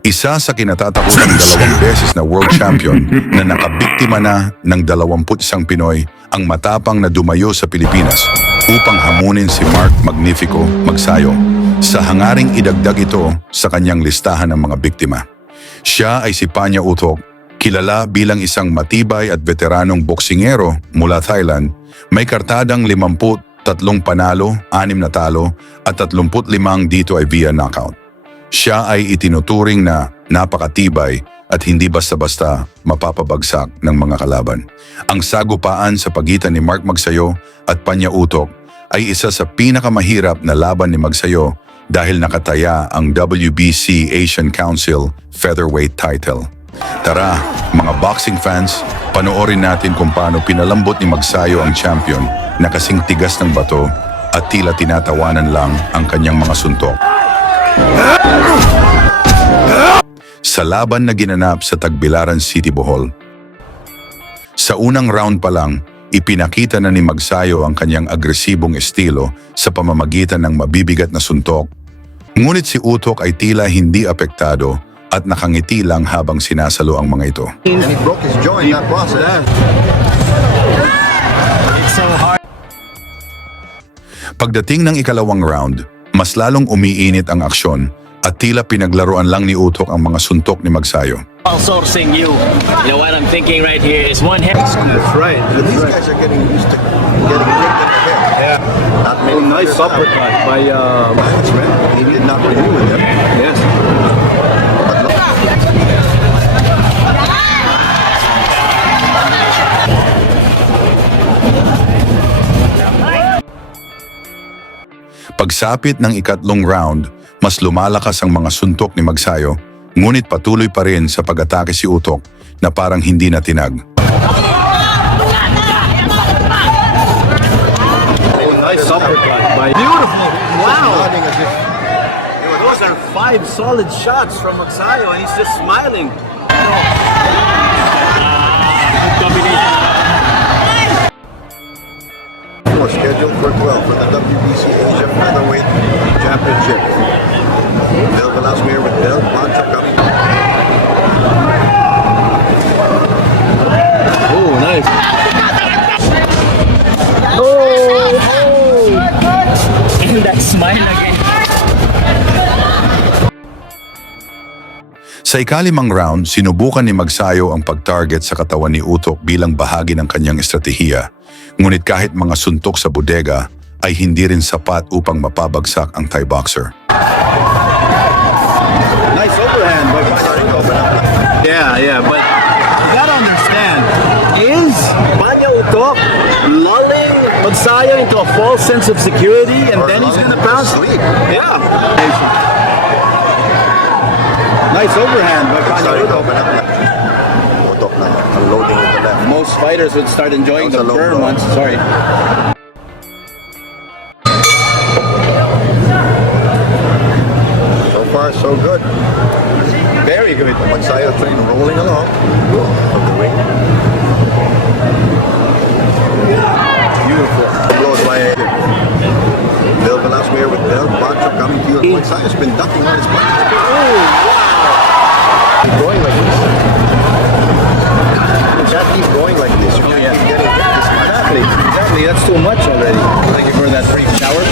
Isa sa kinatatakutan ng 2 beses na world champion na nakabiktima na ng 21 Pinoy ang matapang na dumayo sa Pilipinas upang hamunin si Mark Magnifico Magsayo sa hangaring idagdag ito sa kanyang listahan ng mga biktima. Siya ay si Panya Utok, kilala bilang isang matibay at veteranong boksingero mula Thailand, may kartadang 53 panalo, 6 natalo at 35 dito ay via knockout. Siya ay itinuturing na napakatibay at hindi basta-basta mapapabagsak ng mga kalaban. Ang sagupaan sa pagitan ni Mark Magsayo at Panya Utok ay isa sa pinakamahirap na laban ni Magsayo dahil nakataya ang WBC Asian Council Featherweight title. Tara, mga boxing fans, panoorin natin kung paano pinalambot ni Magsayo ang champion na kasing tigas ng bato at tila tinatawanan lang ang kanyang mga suntok. Sa laban na ginanap sa Tagbilaran City, Bohol. Sa unang round pa lang, ipinakita na ni Magsayo ang kanyang agresibong estilo sa pamamagitan ng mabibigat na suntok. Ngunit si Utok ay tila hindi apektado at nakangiti lang habang sinasalo ang mga ito. And he broke his jaw in that process. It's so hard. Pagdating ng ikalawang round, mas lalong umiinit ang aksyon at tila pinaglaruan lang ni Utok ang mga suntok ni Magsayo. Outsourcing you. You know what I'm thinking right here is one hit. That's right. And these guys are getting used to getting ripped in the head. Yeah. Not many Nice fighters have. uppercut by Management, he did not agree with him. yes. Pagsapit ng ikatlong round, mas lumalakas ang mga suntok ni Magsayo, ngunit patuloy pa rin sa pag-atake si Utok na parang hindi na tinag. Nice uppercut by Beautiful. Wow. Nodding as if Those are 5 solid shots from Magsayo and he's just smiling. he was scheduled for 12 for the WBC Asia Featherweight Championship. Bill Velasquez with Bill Pancho coming. Oh, nice. And that smile again. Sa ikalimang round, sinubukan ni Magsayo ang pag-target sa katawan ni Utok bilang bahagi ng kanyang estratehiya. Ngunit kahit mga suntok sa bodega, ay hindi rin sapat upang mapabagsak ang Thai boxer. Nice overhand by Yeah, but you gotta understand, is Panya Utok lulling Magsayo into a false sense of security and then he's gonna bounce? Sleep. Yeah. nice overhand by Starting to Panya open up. Utok now, unloading with the left. Most fighters would start enjoying That the was a low burn blow. once. Sorry. So far, so good. Very good. Magsayo train rolling along from the ring. Beautiful. Blows by Bill Velasquez with Bill Pancho coming to you. Magsayo's been ducking on his punches. Keep going like this. You can't keep going like this. You can't keep getting hit this much. Exactly. That's too much already. Thank you for that brief shower.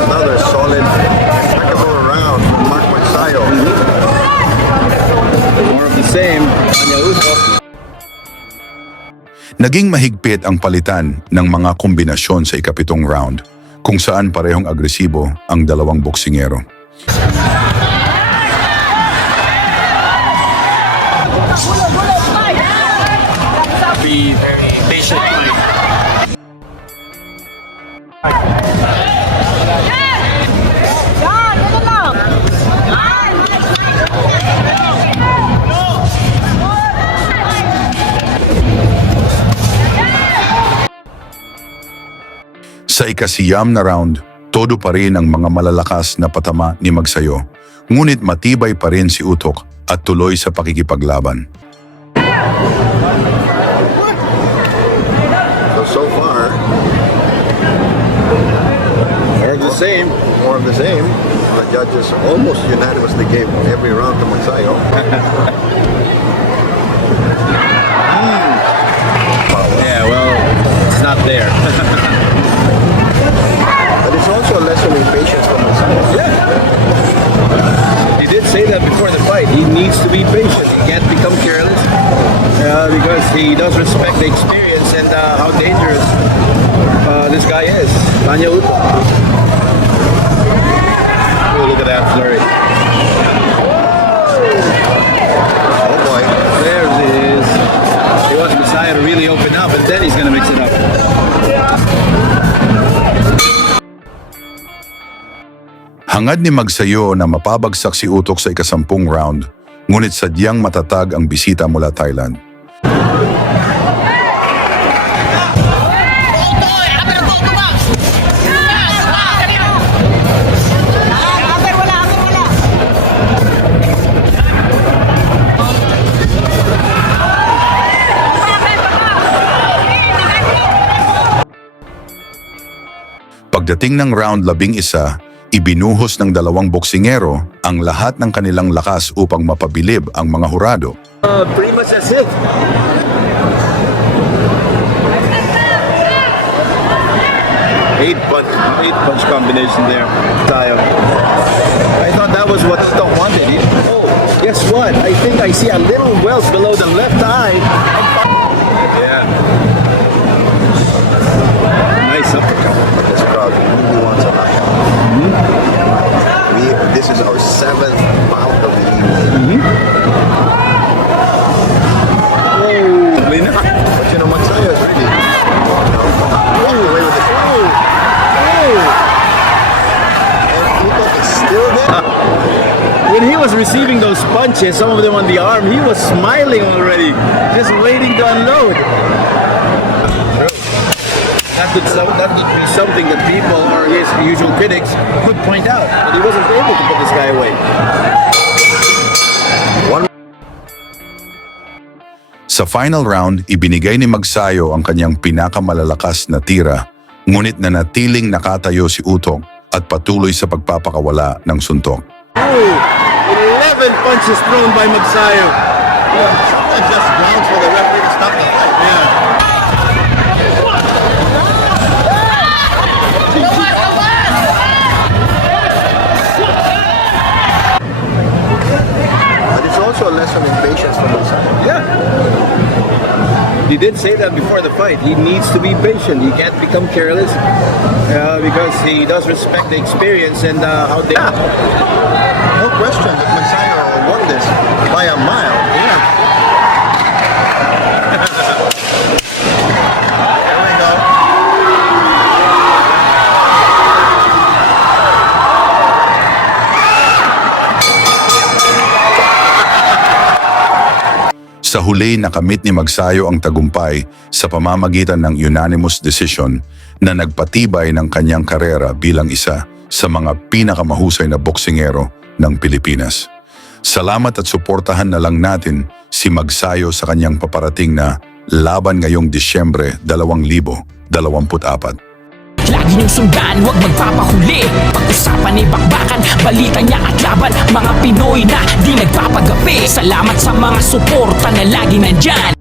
Another solid, impeccable round from Mark Magsayo. More of the same. Panya Utok. Naging mahigpit ang palitan ng mga kombinasyon sa ikapitong round, kung saan parehong agresibo ang dalawang boksingero. Be very patient. Sa ikasiyam na round, todo pa rin ang mga malalakas na patama ni Magsayo, ngunit matibay pa rin si Utok at tuloy sa pakikipaglaban. So far, More of the same. more of the same. the judges almost unanimously gave every round to Magsayo. Yeah, well, it's not there. But it's also a lesson in patience for Magsayo. He did say that before the fight. He needs to be patient. He can't become careless because he does respect the experience and how dangerous this guy is. Tanya Uto. Oh, look at that flurry. Oh boy. There it is. He wants Messiah to really open up, and then he's going to mix it up. Hangad ni Magsayo na mapabagsak si Utok sa ika-10 round, ngunit sadyang matatag ang bisita mula Thailand. Pagdating ng round 11, ibinuhos ng dalawang boksingero ang lahat ng kanilang lakas upang mapabilib ang mga hurado. Pretty much that's it. Eight punch combination there. Tayo. I thought that was what Utok wanted. Oh, guess what? I think I see a little welt below the left eye. Yeah. Nice uppercut. This crowd really wants a knockout. This is our 7th bout of the evening. Oh, winner. But you know, Magsayo is really walking away with the crowd. And Utok is still there. When he was receiving those punches, some of them on the arm, he was smiling already, just waiting to unload. That could be something that people or his usual critics could point out, but he wasn't able to put this guy away. Sa final round, ibinigay ni Magsayo ang kanyang pinakamalalakas na tira, ngunit nanatiling nakatayo si Utok at patuloy sa pagpapakawala ng suntok. Oh, 11 punches thrown by Magsayo. Sometimes just grounds for the referee to stop the fight. Yeah. But it's also a lesson in patience for Magsayo. Yeah. He did say that before the fight. He needs to be patient. He can't become careless because he does respect the experience and how they. No question that Magsayo won this by a mile. Yeah. Here we go. Sa huli, nakamit ni Magsayo ang tagumpay sa pamamagitan ng unanimous decision na nagpatibay ng kanyang karera bilang isa sa mga pinakamahusay na boksingero ng Pilipinas. Salamat at suportahan na lang natin si Magsayo sa kanyang paparating na laban ngayong Disyembre 2024. Lagi niyong sundan, huwag magpapahuli. Pag-usapan ay bakbakan, balita niya at laban. Mga Pinoy na di nagpapagapi. Salamat sa mga suporta na lagi nandyan.